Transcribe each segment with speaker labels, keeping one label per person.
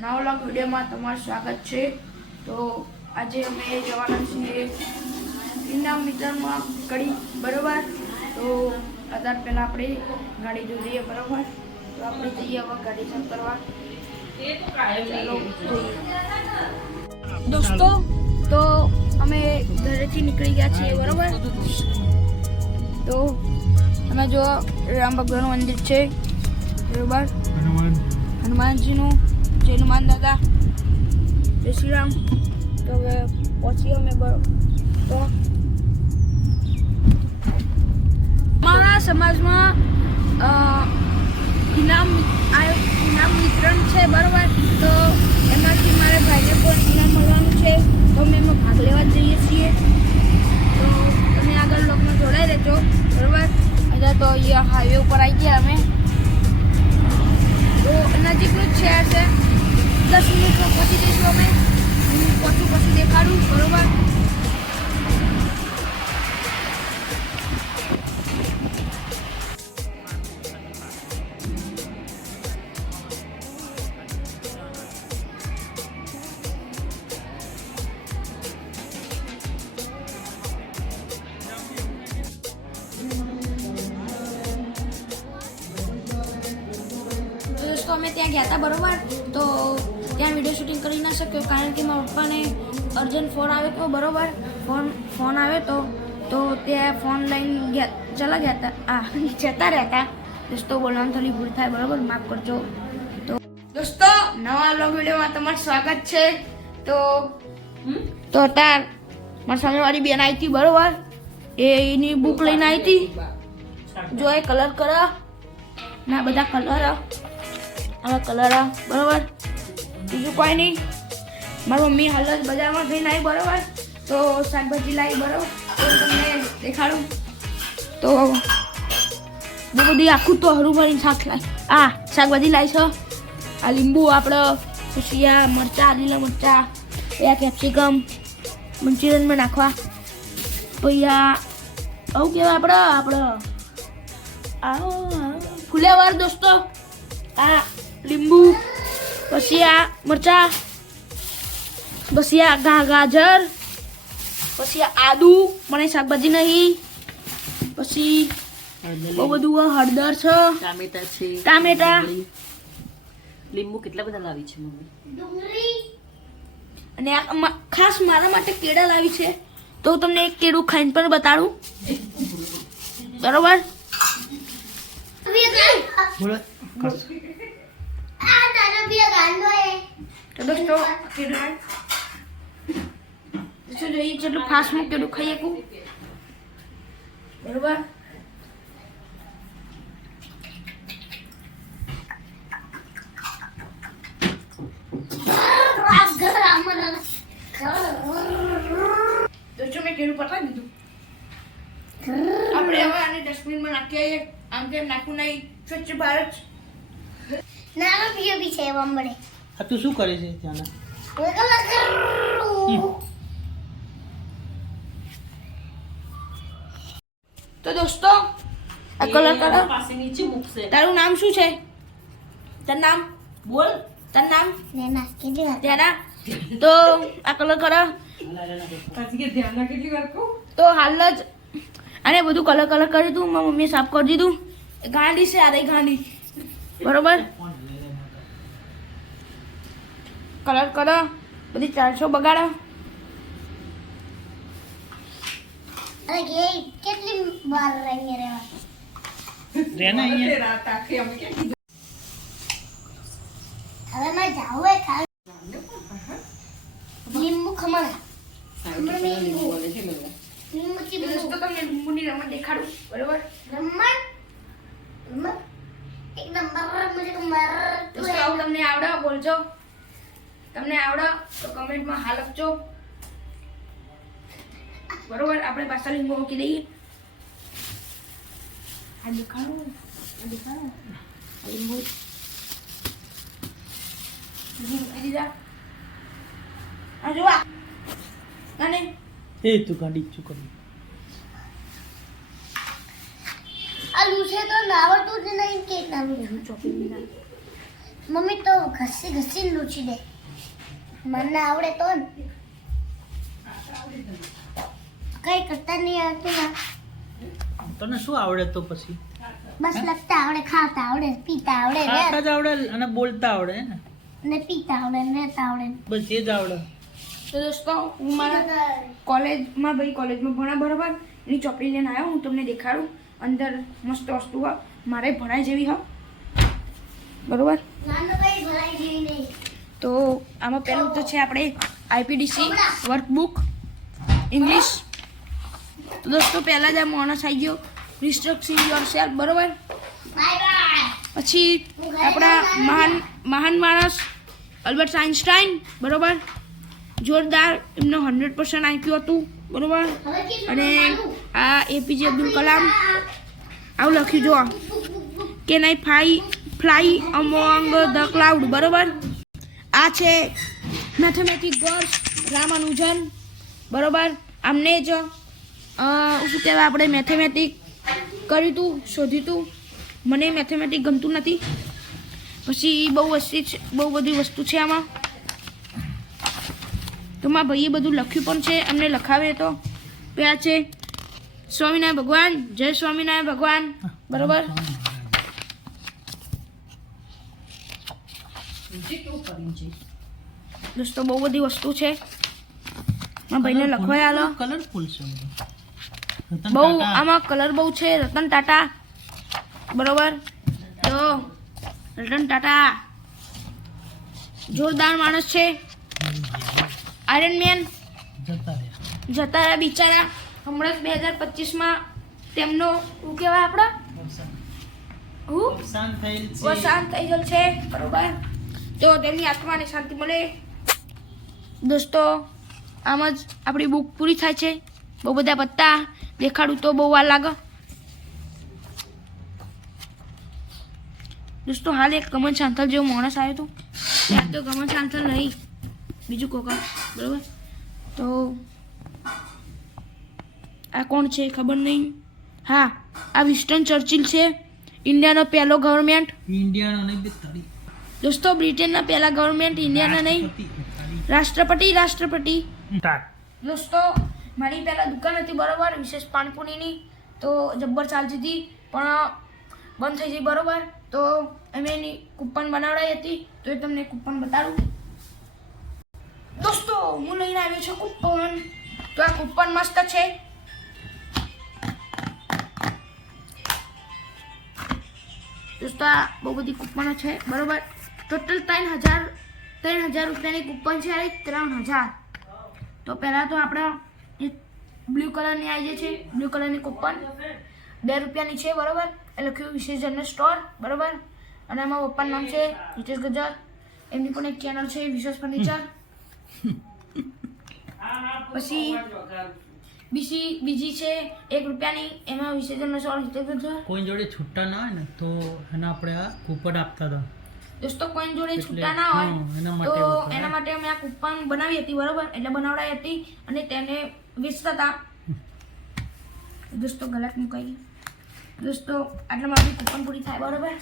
Speaker 1: નવા વ્લોગ વિડીયોમાં તમારું સ્વાગત છે. તો આજે અમે જવાના છીએ ઇનામ વિતરણમાં કડી, બરોબર? તો અત્યાર પહેલાં આપણે ગાડી જોઈએ બરોબર? તો આપણે જઈએ હવે ગાડી ચાલુ કરવા. દોસ્તો, તો અમે ઘરેથી નીકળી ગયા છીએ, બરોબર? તો તમે જો રામ ભગવાનનું મંદિર છે, બરોબર? હનુમાનજીનું જય હનુમાન દાદા? જય શ્રી રામ. તો હવે પહોંચી અમે તો અમારા સમાજમાં ઇનામ ઇનામ વિતરણ છે બરાબર. તો એમાંથી મારે ભાઈને પણ ઇનામ મળવાનું છે. તો અમે એમાં ભાગ લેવા જઈએ છીએ. તો તમે આગળ લોકમાં જોડાઈ રહેજો. બરોબર? અત્યારે તો અહીંયા હાઈવે ઉપર આવી ગયા અમે. તો નજીકનું જ છે. દસ જઈશું અમે. હું પહોંચું પછી દેખાડું બરોબર? અમે ત્યાં ગયા હતા બરોબર? તો ત્યાં વીડિયો શૂટિંગ કરી ના શક્યો, કારણ કે મારા પપ્પાને અર્જન્ટ ફોન આવ્યો તો બરોબર ફોન ફોન આવ્યો તો તો ત્યાં ફોન લઈને ગયા, ચલા ગયા હતા. આ, જતા રહેતા દોસ્તો, બોલવાનું થોડી ભૂલ થાય, બરાબર? માફ કરજો. તો દોસ્તો, નવા બ્લોગ વિડીયોમાં તમારું સ્વાગત છે. તો તો અત્યાર મારી સામેવાળી બેન આવી હતી, બરોબર? એની બુક લઈને આવી હતી. જો એ કલર કરો. ના, બધા કલર આવા કલર આ, બરાબર? બીજું કોઈ નહીં. મારી મમ્મી હાલ જ બજારમાં જઈને આવી, બરાબર? તો શાકભાજી લાવી, બરોબર? તો તમને દેખાડું. તો બહુ બધી આખું તો હરું ભરીને શાક લાવી આ, શાકભાજી લાવી છો? આ લીંબુ આપણે કુશિયા, મરચાં, લીલા મરચાં આ કેપ્સિકમ મંચુરિયનમાં નાખવા. પછી આ આવું કહેવાય આપણે આપણે આ ફુલેવર દોસ્તો. આ લીંબુ પછી આ મરચા પછી આ ગા ગાજર પછી આદુ મને શાકભાજી નહીં પછી બહુ બધું હળદર છે.
Speaker 2: ટામેટા છે
Speaker 1: ટામેટા.
Speaker 2: લીંબુ કેટલા બધા લાવી છે મમ્મી?
Speaker 1: અને આ ખાસ મારા માટે કેળા લાવી છે. તો હું તમને એક કેળું ખાઈને પણ બતાડું. બરોબર? તો દોસ્તો કેળું દોસ્તો જોઈએ જેટલું ફાસ્ટ હું કેળું ખાઈ શકું બરોબર દોસ્તો મેં કેળું પતાવી દીધું આપણે હવે આને ડસ્ટબિનમાં નાખી આવીએ આમ તેમ નાખવું નહીં સ્વચ્છ ભારત
Speaker 3: નાનો પીઓ બી છે બંબડે
Speaker 4: આ તું શું કરે છે ત્યાંના
Speaker 1: તો દોસ્તો આ કલર કરો
Speaker 2: પાસે નીચે મૂકશે.
Speaker 1: તારું નામ શું છે? તારું નામ?
Speaker 2: બોલ.
Speaker 1: તારું નામ?
Speaker 3: નેના કેટલી દે
Speaker 1: ત્યાંના તો આ કલર કરો. તો હાલ જ. અને બધું કલર કલર કરી દીધું મારી મમ્મીએ સાફ કરી દીધું. ગાંડી છે આ રહી ગાંડી. બરોબર? કલર કરો. બધી ચારસો બગાડો.
Speaker 3: કેટલી વાર રહીને રહેવા? હવે મારે જાવું ખાવા લીંબુ ખમણ લીંબુ ચીબુ
Speaker 1: દોસ્તો તમને લીંબુની રમત દેખાડું બરોબર
Speaker 3: રમણ રમણ એક નંબર મુझे કમર
Speaker 1: દોસ્તો આવું તમને આવડે બોલજો. તમને આવડો તો કમેન્ટમાં હા લખજો બરોબર? આપણે પાછા લીંબુ મૂકી દઈએ. આ દેખાડો આ દેખાડો લીંબુ દીધા આ જો અને
Speaker 4: એ તું ગાડી કરી
Speaker 3: આ લૂસે તો નાવડતું જ નહીં કે મમ્મી તો ઘસી ઘસી લૂછી દે. મને આવડે તો ને. કઈ કરતા નહીં આવતું
Speaker 4: તને શું આવડે તો પછી?
Speaker 3: બસ લખતા આવડે ખાતા આવડે પીતા આવડે
Speaker 4: ખાતા જ આવડે અને બોલતા આવડે ને?
Speaker 3: ને પીતા આવડે ને રહેતા આવડે.
Speaker 4: બસ એ જ આવડે.
Speaker 1: તો દોસ્તો હું મારા કોલેજમાં ભાઈ કોલેજમાં ભણા બરાબર? એની ચોપડી લઈને આવ્યો હું તમને દેખાડું. અંદર મસ્ત વસ્તુ હોય. મારે ભણાય જેવી હોય. બરોબર? તો આમાં પહેલું તો છે આપણે આઈપીડીસી વર્કબુક ઇંગ્લિશ. તો દોસ્તો પહેલાં જ આ માણસ આવી ગયો. રિસ્ટ્રક્સિંગ યોર સેલ્ફ બરોબર પછી આપણા મહાન મહાન માણસ અલ્બર્ટ આઇન્સ્ટાઈન બરોબર? જોરદાર એમનો હંડ્રેડ પર્સન્ટ આંક્યું હતું બરોબર? અને આ એપીજે અબ્દુલ કલામ આવું લખ્યું જો કે આઈ ફાઈ ફ્લાય અમોંગ ધ ક્લાઉડ બરોબર? આ છે મેથેમેટિક ગોડ્સ રામાનુજન, બરોબર? આમને જ શું કહેવાય આપણે મેથેમેટિક કર્યું હતું શોધ્યું હતું મને મેથેમેટિક ગમતું નથી. પછી બહુ વસ્તી બહુ બધી વસ્તુ છે આમાં. તો મારા ભાઈએ બધું લખ્યું પણ છે અમને લખાવે તો. પેલા છે, સ્વામિનારાયણ ભગવાન, જય સ્વામિનારાયણ ભગવાન, બરોબર
Speaker 2: જે કેવું કર્યું છે
Speaker 1: દોસ્તો બહુ બધી વસ્તુ છે. મારા ભાઈને લખવાય આલો.
Speaker 4: કલરફુલ છે
Speaker 1: બહુ આમાં કલર બહુ છે રતન ટાટા. બરોબર? તો રતન ટાટા. જોરદાર માણસ છે. આયરન મેન
Speaker 4: જતા રહ્યા.
Speaker 1: બિચારા. હમણાં બે હજાર પચીસમાં તેમનો શું કહેવાય આપણા? વસાન થઈ ગયેલ છે. બરોબર? તો તેમની આત્માને શાંતિ મળે. દોસ્તો, આમ જ આપણી બુક પૂરી થાય છે. બહુ બધા પત્તા દેખાડું તો બહુ વાર લાગે. દોસ્તો, હાલ એક ગમન શાંતલ જેવો માણસ આવ્યો હતો. ત્યાં તો ગમન શાંતલ નહીં. બીજું કોકા બરાબર? તો આ કોણ છે ખબર નહીં. હા, આ વિસ્ટન ચર્ચિલ છે. ઇન્ડિયાનો પહેલો ગવર્મેન્ટ
Speaker 4: ઇન્ડિયાનો નહીં
Speaker 1: દોસ્તો બ્રિટનના પહેલા ગવર્મેન્ટ ઇન્ડિયાના નહીં.
Speaker 4: રાષ્ટ્રપતિ,
Speaker 1: રાષ્ટ્રપતિ. દોસ્તો મારી પહેલાં દુકાન હતી બરોબર વિશેષ પાણીપુરીની તો જબ્બર ચાલતી હતી પણ બંધ થઈ ગઈ બરોબર. તો અમે એની કૂપન બનાવડાવી હતી તો એ તમને કૂપન બતાડું. દોસ્તો હું લઈને આવ્યો છું કૂપન. તો આ કૂપન મસ્ત છે. દોસ્તો આ બહુ બધી કૂપનો છે બરોબર. ટોટલ ત્રણ હજાર ત્રણ હજાર રૂપિયાની કૂપન છે આ ત્રણ હજાર. તો પહેલાં તો આપણે બ્લુ કલરની આવી જાય છે બ્લુ કલરની કૂપન બે રૂપિયાની છે બરોબર? એ લખ્યું વિશેષ જનરલ સ્ટોર, બરોબર? અને એમાં પપ્પાનું નામ છે હિતેશ ગજર. એમની પણ એક ચેનલ છે, વિશેષ ફર્નિચર પછી બીજી બીજી છે એક રૂપિયાની, એમાં વિશેષ જનરલ સ્ટોર હિતેશ ગજર.
Speaker 4: કોઈ જોડે છૂટા ના હોય ને, તો એને આપણે આ કૂપન આપતા હતા.
Speaker 1: દોસ્તો કોઈન જોડે છૂટા ના હોય તો એના માટે અમે આ કૂપન બનાવી હતી બરોબર? એટલે બનાવડાવી હતી અને તેને વેચતા હતા. દોસ્તો ગલત મુકાઈ દોસ્તો આટલા મારી કૂપન પૂરી થાય બરોબર?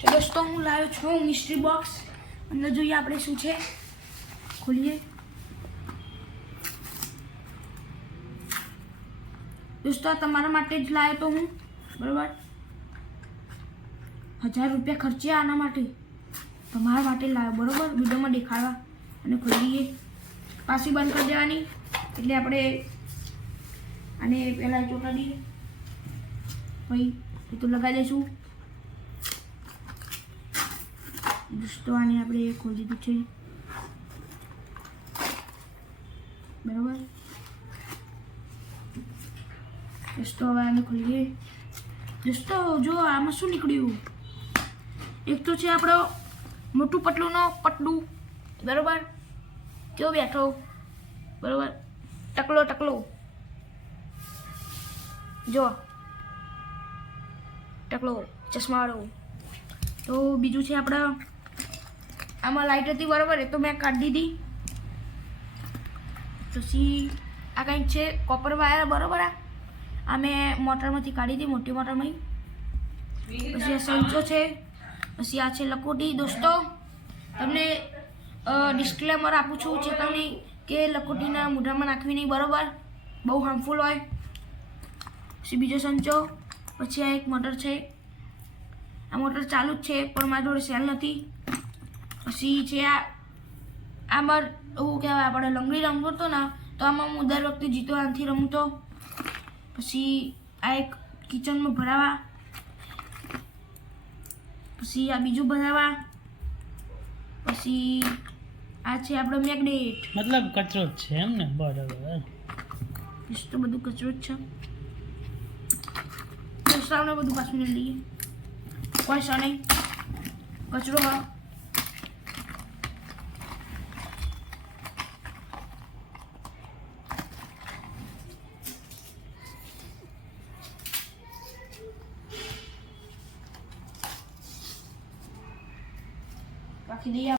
Speaker 1: તો દોસ્તો હું લાવ્યો છું મિસ્ટ્રી બોક્સ અંદર જોઈએ આપણે શું છે. ખોલીએ. દોસ્તો તમારા માટે જ લાવ્યો તો હું બરોબર? હજાર રૂપિયા ખર્ચ્યા આના માટે. તમારા માટે લાવ્યો, બરોબર? વિડીયોમાં દેખાડવા. અને ખોલીએ. પાછી બંધ કરી દેવાની. એટલે આપણે આને પહેલાં ચોટાડીએ. પછી એ તો લગાવી દઈશું. દોસ્તો, આને આપણે ખોલી દીધું છે. બરોબર? દોસ્તો, હવે આને ખોલીએ. દોસ્તો, જો, આમાં શું નીકળ્યું? એક તો છે આપણો મોટું પટલુંનો પટલું બરોબર? કેવો બેઠો. બરોબર? ટકલો ટકલો. જો. ટકલો ચશ્માવાળો તો બીજું છે આપણે, આમાં લાઇટ હતી બરાબર, એ તો મેં કાઢી દીધી. પછી આ કંઈક છે કોપર વાયર બરાબર આ? આ મેં મોટરમાંથી કાઢી હતી મોટી મોટરમાંથી પછી આ સંચો છે. પછી આ છે લકોટી દોસ્તો, તમને ડિસ્ક્લેમર આપું છું ચેતવણી કે લકોટીના મોઢામાં નાખવી નહીં, બરોબર? બહુ હાર્મફુલ હોય. પછી બીજો સંચો, પછી આ એક મોટર છે. આ મોટર ચાલુ જ છે, પણ મારી જોડે સેલ નથી. પછી છે આ, આમાં એવું કહેવાય, આપણે લંગડી રમતો હતો ને, તો આમાં હું દર વખતે જીતો આનાથી રમતો. પછી આ એક કિચનમાં ભરાવા પછી આ બીજું બનાવવા. પછી આ છે આપણો મેગ્નેટ.
Speaker 4: મતલબ કચરો જ છે એમ ને? બરાબર
Speaker 1: તો બધું કચરો જ છે. આપણે બધું પાછું લઈએ. કોઈ સો નહીં. કચરો હા. રાખી દઈએ